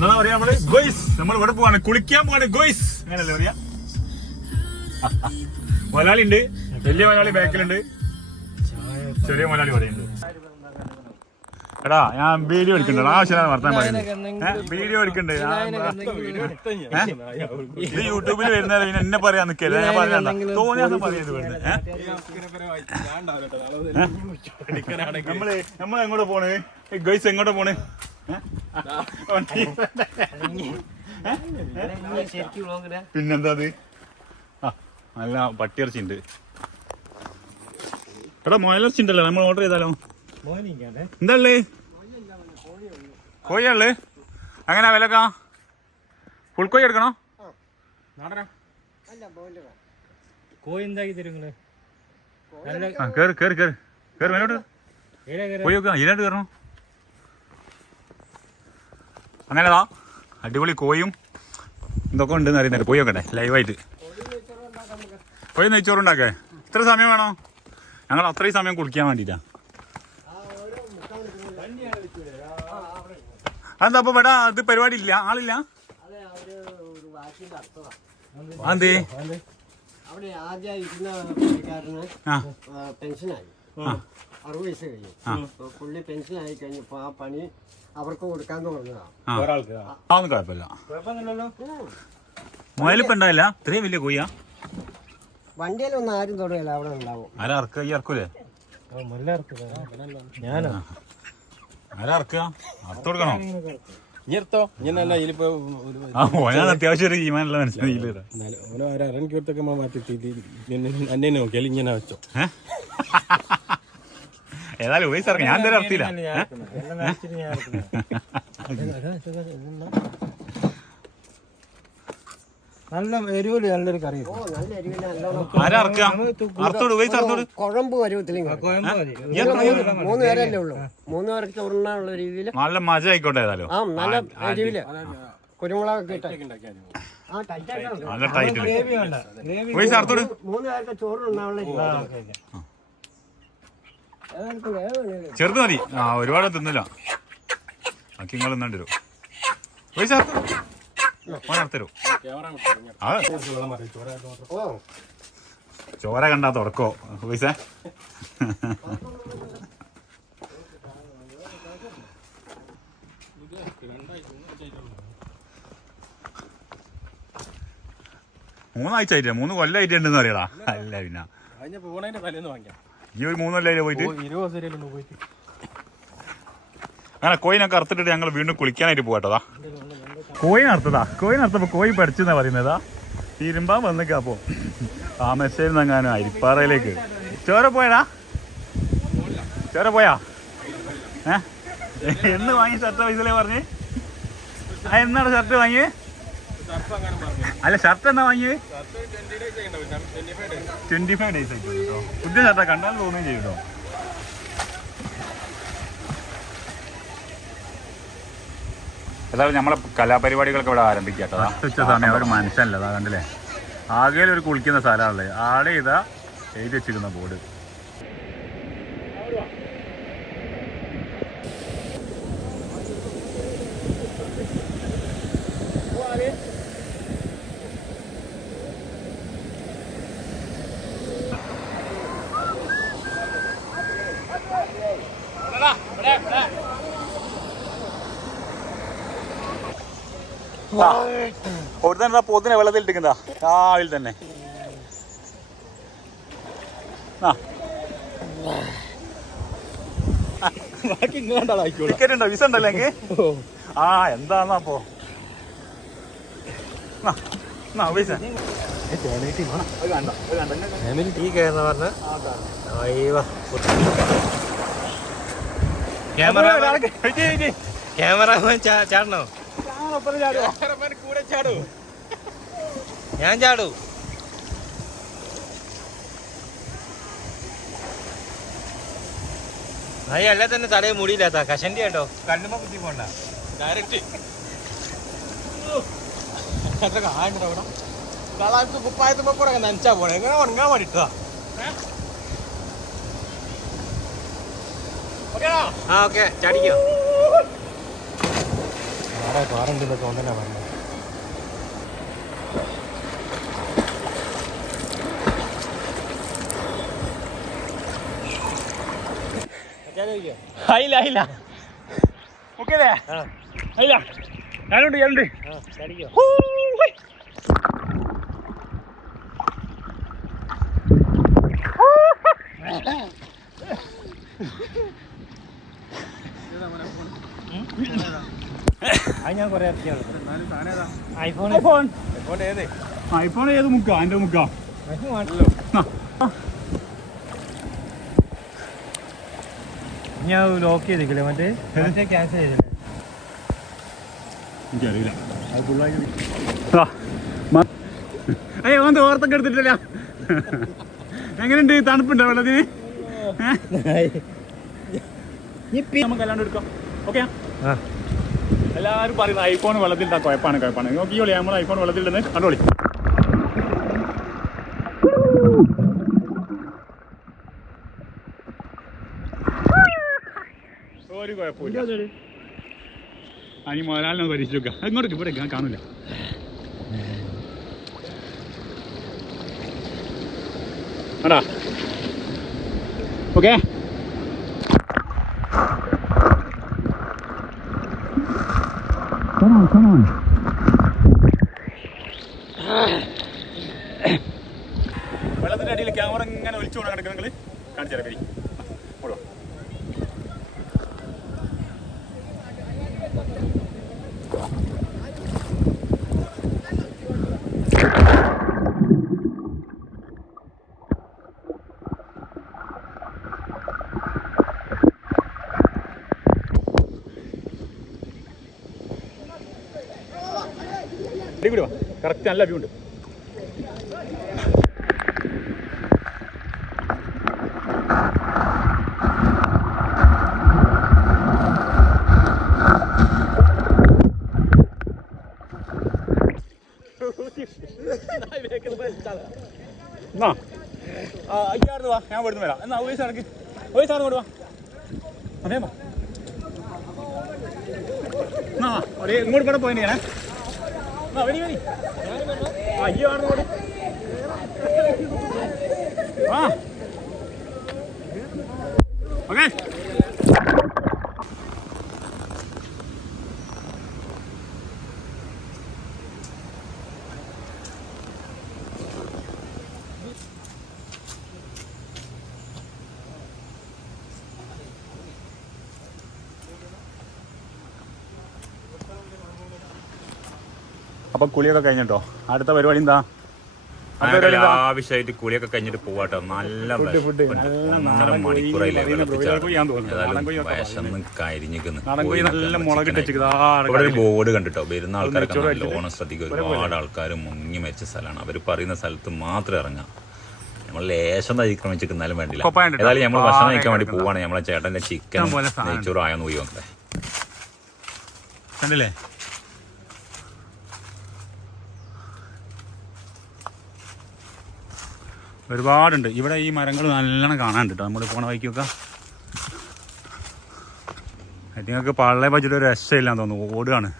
എന്താ പറയാ നമ്മൾ? ഗോയ്സ്. നമ്മൾ ഇവിടെ പോവാണ്. കുളിക്കാൻ പോവാണ് ഗോയ്സ്. അങ്ങനല്ലേ പറയാ? മലയാളി ഉണ്ട് വലിയ മലയാളി ബാക്കിലുണ്ട്. ചെറിയ മലയാളി പറയുന്നുണ്ട് എടാ ഞാൻ വീഡിയോ എടുക്കണ്ടോ? ആവശ്യമാണ് വർത്താൻ പറയുന്നത്. വീഡിയോ എടുക്കണ്ട്? ഇത് യൂട്യൂബിൽ വരുന്നത് പിന്നെ എന്നെ പറയാൻ നിൽക്കല്ലേ ഞാൻ പറയാണ്ട. തോന്നിയാസം പറയുന്നത് വരുന്നത് നമ്മൾ നമ്മൾ എങ്ങോട്ട് പോണേ? ഗൈസ് എങ്ങോട്ട് പോണ്. പിന്നെന്താ അത്? ആ നല്ല പട്ടിയിറച്ചി ഉണ്ട് എടാ മുയലിറച്ചി ഉണ്ടല്ലോ നമ്മൾ ഓർഡർ ചെയ്താലോ? എന്താള്ളേ ഉള്ളേ? കോഴിയുള്ളേ അങ്ങനെ വിലക്കാ? ഫുൾ കോഴി എടുക്കണോ? കോഴി എന്താക്കി തരും കേറി കേറി കേറി. കേറ് കേറ് കേറ് കേറ്? മേലോട്ട് കോഴി വെക്കാം ഇതിനായിട്ട് കയറണം? അങ്ങനെതാ അടിപൊളി കോയും എന്തൊക്കെ ഉണ്ടെന്ന് അറിയുന്നത് പോയി നോക്കട്ടെ. ലൈവായിട്ട് കോയി നെയ്ച്ചോറുണ്ടാക്കേ. ഇത്ര സമയം വേണോ? ഞങ്ങൾ അത്രയും സമയം കുളിക്കാൻ വേണ്ടിട്ടാ. അതെന്താ അപ്പൊ ഇവിടെ അത് പരിപാടി ഇല്ല ആളില്ല? അതെന്തേ? അവിടെ ആദ്യം പെൻഷനായി. അറുപത് വയസ്സ്. അപ്പൊ പുള്ളി പെൻഷനായി കഴിഞ്ഞപ്പോ ആ പണി അവർക്ക് കൊടുക്കാൻ പറഞ്ഞതാണ് ആ. ഒരാൾക്ക് അതൊന്നും കുഴപ്പമില്ല. കുഴപ്പമൊന്നുമില്ലല്ലോ? മുയലിപ്പ ഉണ്ടായില്ല ഇത്രയും വലിയ കോഴിയാ? വണ്ടിയിലൊന്നും ആരും തുടങ്ങില്ല അവിടെ ഉണ്ടാവും. ആരാ ഇറക്കുക? ഈ ഇറക്കൂലേ? ഞാനോ? ആരാ ഇറക്കുക? അറുത്ത് കൊടുക്കണോ? ഇഞ്ഞെടുത്തോ ഇതിലിപ്പോ ആ ഓനാണ് അത്യാവശ്യം ഒരു ഈമാനുള്ള മനസ്സിലായില്ല ഓരോ മാറ്റി നോക്കിയാൽ ഇങ്ങനെ വെച്ചോ. ഏതായാലും ഉപയോഗിച്ച് ഇറങ്ങി. ഞാൻ ഇതുവരെ ഇറത്തിയില്ല നല്ല എരിവിൽ നല്ലൊരു കറി. ആരാ ഇറക്കുക? അറുത്തോട് ഉപയോഗിച്ച് അറുത്തോട് കുഴമ്പ് മൂന്ന് പേരല്ലേ ഉള്ളൂ. മൂന്ന് പേർക്ക് ഉണ്ണാനുള്ള രീതിയിൽ നല്ല മജ ആയിക്കോട്ടെ ഏതായാലും. ആ നല്ല എരിവിൽ. കുരുമുളകൊക്കെ ഇട്ട്. നല്ല ഉപയോഗിച്ച് അറുത്തോട് മൂന്ന് പേർക്ക് ചോറ് ഉണ്ണാനുള്ള രീതി ചെറുത് മതി. ആ ഒരുപാട് തിന്നില്ല. ബാക്കി നിങ്ങൾ തിന്നേണ്ടി വരും. പൈസ അറുത്തു ഓൻ അറുത്തരൂ ആ. ഓ ചോര കണ്ടാ തുടക്കോ പൈസ മൂന്നാഴ്ച ആയിട്ടില്ല? മൂന്ന് കൊല്ലായിട്ടുണ്ടെന്ന് അറിയടാ അല്ല പിന്നെ. ഈ ഒരു മൂന്നല്ലേ പോയിട്ട്? ഇരുപത് പോയിട്ട്. അങ്ങനെ കോയിനൊക്കെ അറുത്തിട്ട് ഞങ്ങൾ വീണ്ടും കുളിക്കാനായിട്ട് പോകട്ടതാ കോയിൻ അറുത്തതാ കോയിൻ അറുത്തപ്പോ കോയി പഠിച്ചെന്നാ പറയുന്നതാ തീരുമ്പാ വന്നിക്കാ അപ്പോ മെസ്സേജ് നിന്നെങ്ങാനും അരിപ്പാറയിലേക്ക്. ചോര പോയടാ. ചോര പോയാ? ഏ? എന്ന് വാങ്ങി ഷർട്ട് പൈസ പറഞ്ഞ്? ആ എന്നാണ് ഷർട്ട് വാങ്ങിയേ? അല്ല ഷർട്ട് എന്നാ വാങ്ങിയത് ട്വന്റി ഫൈവ് ഡേയ്സ് ആയിട്ട് കേട്ടോ. പുതിയ ഷർട്ടാ കണ്ടാൽ തോന്നുകയും ചെയ്യും കേട്ടോ. ഏതായാലും നമ്മളെ കലാപരിപാടികളൊക്കെ ഇവിടെ ആരംഭിക്കാം കേട്ടോ. ഉച്ച സമയം മനുഷ്യനല്ല അതാ കണ്ടില്ലേ? ആകെ ഒരു കുളിക്കുന്ന സ്ഥലമാണല്ലേ ആടെ ഇതാ എഴുതി വെച്ചിരിക്കുന്ന ബോർഡ് ഒരു തന്നെ പോത്തിനെ വെള്ളത്തിൽ ഇട്ടിക്കുന്നതാ രാവിലെ തന്നെ. ടിക്കറ്റ് ഉണ്ടോ? വിസ ഉണ്ടല്ലോ എനിക്ക് ആ എന്താന്നാ അപ്പോ കയറുന്ന പറഞ്ഞ. ക്യാമറ ചാടണോ? കൂടെ ചാടൂ. ഞാൻ ചാടൂ. അയ്യ അല്ല തന്നെ തലയെ മുടിയില്ലാത്ത കഷണ്ടി കേട്ടോ കണ്ണുമ കുത്തി പോണ്ട. ഡയറക്റ്റ് അത്ര ആയിരം അവിടെ? കളാക്ക് കുപ്പായത്തുമ്പോ കൂടെ നനച്ചാ പോണേ എങ്ങനെ ഉണങ്ങാൻ വേണ്ടിട്ടാ. ആ ഓക്കെ. ചാടിക്കോ. ആടെ പാറുണ്ടെന്ന് തോന്നലാ പറഞ്ഞത് ഓക്കെ അല്ലേ ആയില്ല ഞാനുണ്ട് ഞാനുണ്ട്. അത് ഞാൻ കുറെ ഐഫോൺ. ഐഫോൺ. ഐഫോൺ ഏത്? മുക്കാ? എന്റെ മുക്കാ. ഞാൻ ലോക്ക് ചെയ്തില്ലേ മറ്റേ? മറ്റേ ക്യാൻസൽ ചെയ്തില്ലേ എനിക്കറിയില്ല. അയ്യ ഓൻ ഓർത്തൊക്കെ എടുത്തിട്ടില്ല. എങ്ങനെയുണ്ട്? തണുപ്പുണ്ടോ വെള്ളത്തിന്? നമുക്ക് അല്ലാണ്ട് എടുക്കാം. ഓക്കെ? ആ. എല്ലാവരും പറയുന്നത് ഐഫോൺ വെള്ളത്തിലിട്ടാ കുഴപ്പമാണ് കുഴപ്പമാണ് നോക്കിയോളി നമ്മൾ ഐഫോൺ വെള്ളത്തിലിടുന്നത് കണ്ടോളി. ഒരു കുഴപ്പമില്ല അനി മുതലാളിനെ പരീക്ഷിച്ചു നോക്കുക അങ്ങോട്ട് ഇവിടെ ഞാൻ കാണില്ല ആടാ okay? Come on, come on. വെള്ളത്തിന്റെ അടിയിൽ ക്യാമറ ഇങ്ങനെ ഒലിച്ചുകൊണ്ട് കിടക്കുക നിങ്ങൾ കാണിച്ചു അടിപൊളി കറക്റ്റ് നല്ല വ്യൂ ഉണ്ട്. എന്നാ? ഞാൻ ഇവിടുന്ന് വരാം. എന്നാ ഒരു സാർക്ക് ഒരു സാറ് ഇങ്ങോട്ട് വാ. അതേ വാ എന്നാ വാ ഇങ്ങോട്ട് കൂടെ പോയിന് ഞാനേ അയ്യോ ഓക്കെ. അപ്പൊ കുളിയൊക്കെ കഴിഞ്ഞിട്ടോ? അടുത്ത പരിപാടി എന്താ? ആവശ്യമായിട്ട് കുളിയൊക്കെ കഴിഞ്ഞിട്ട് പോവാട്ടോ. നല്ല ഒന്നര മണിക്കൂറായില്ലേ കരിഞ്ഞിക്കുന്നു ഇവിടെ ഒരു ബോർഡ് കണ്ടിട്ടോ? വരുന്ന ആൾക്കാരൊക്കെ നല്ലോണം ശ്രദ്ധിക്കുക ഒരുപാട് ആൾക്കാർ മുങ്ങി മരിച്ച സ്ഥലമാണ്. അവർ പറയുന്ന സ്ഥലത്ത് മാത്രം ഇറങ്ങാം. നമ്മൾ ലേശം അതിക്രമിച്ചിരുന്നാലും വേണ്ടില്ല. ഏതായാലും നമ്മൾ ഭക്ഷണം കഴിക്കാൻ വേണ്ടി പോവാണ്. നമ്മളെ ചേട്ടന്റെ ചിക്കൻ നെയ്ച്ചോറ് ആയെന്ന് പോയി നോക്കട്ടെ. കണ്ടില്ലേ? ഒരുപാടുണ്ട്. ഇവിടെ ഈ മരങ്ങൾ നല്ലോണം കാണാനുണ്ട് കേട്ടോ നമ്മൾ പോണ വഴിക്കൊക്കെ. ഐറ്റിങ്ങൾക്ക് പള്ളെ പറ്റിയിട്ട് ഒരു രക്ഷയില്ലാന്ന് തോന്നുന്നു. ഓടുകയാണ്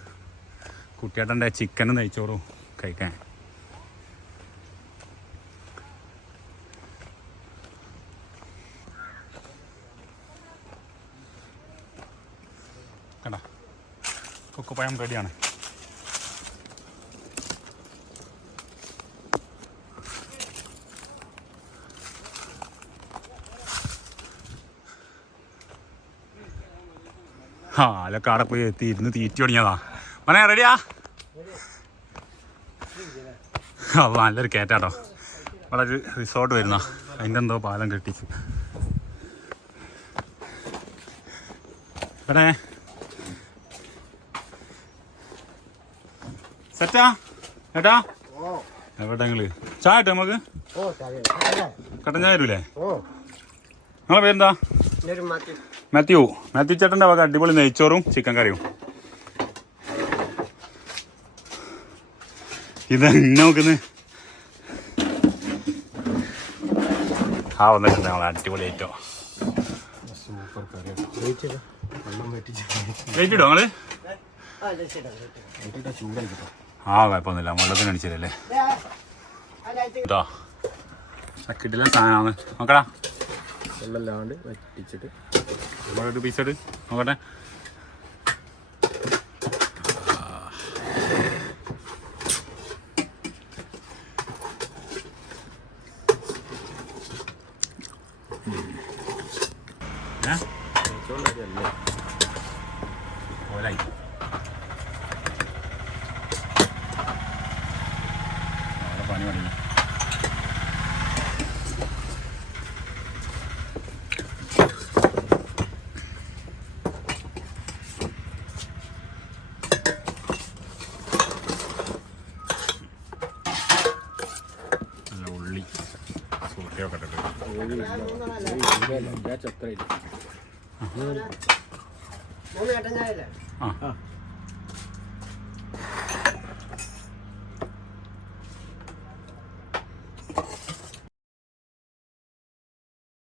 കുട്ടിയേട്ടന്റെ ചിക്കനും നെയ്ച്ചോറും കഴിക്കാൻ. കണ്ട? കൊക്കുപ്പഴം റെഡിയാണ്. ആ അല്ലൊക്കെ അവിടെ പോയി എത്തി ഇരുന്ന് തീറ്റി തുടങ്ങിയതാ. മോനെ റെഡിയാ അത് നല്ലൊരു കയറ്റാട്ടോ ഇവിടെ ഒരു റിസോർട്ട് വരുന്ന അതിന്റെ എന്തോ പാലം കെട്ടിച്ച്. ഇവിടെ സെറ്റാ? ഏട്ടാ? എവിടെ നിങ്ങൾ? ചായ ഇട്ടോ നമുക്ക്? കട്ടൻ ചായ തരൂലേ? നിങ്ങളെ പേരെന്താ? മാത്യു മാത്യു ചേട്ടന്റെ വക അടിപൊളി നെയ്ച്ചോറും ചിക്കൻ കറിയും. ഇത് എന്നെ നോക്കുന്നു? ആ വന്നിട്ടുണ്ട് നമ്മളെ അടിപൊളി ഏറ്റവും സൂപ്പർ കറി. വെയിറ്റ് ഇടോ നിങ്ങൾ? ആ ലൈറ്റ് ഇടാം ആ കുഴപ്പമൊന്നുമില്ല. വെള്ളത്തിന് അടിച്ചില്ലല്ലേ കേട്ടോ കിട്ടില്ല സാധനമാണ് നോക്കടാ. വെള്ളമില്ലാണ്ട് വറ്റിച്ചിട്ട് ഒരു പീസ് എടു നോക്കട്ടെ? ഓലായി. അവിടെ പണി പണി നല്ല ഉള്ളി സൂട്ടിയൊക്കെ ഇട്ടിട്ട് ചത്ര മൂന്ന് ആ.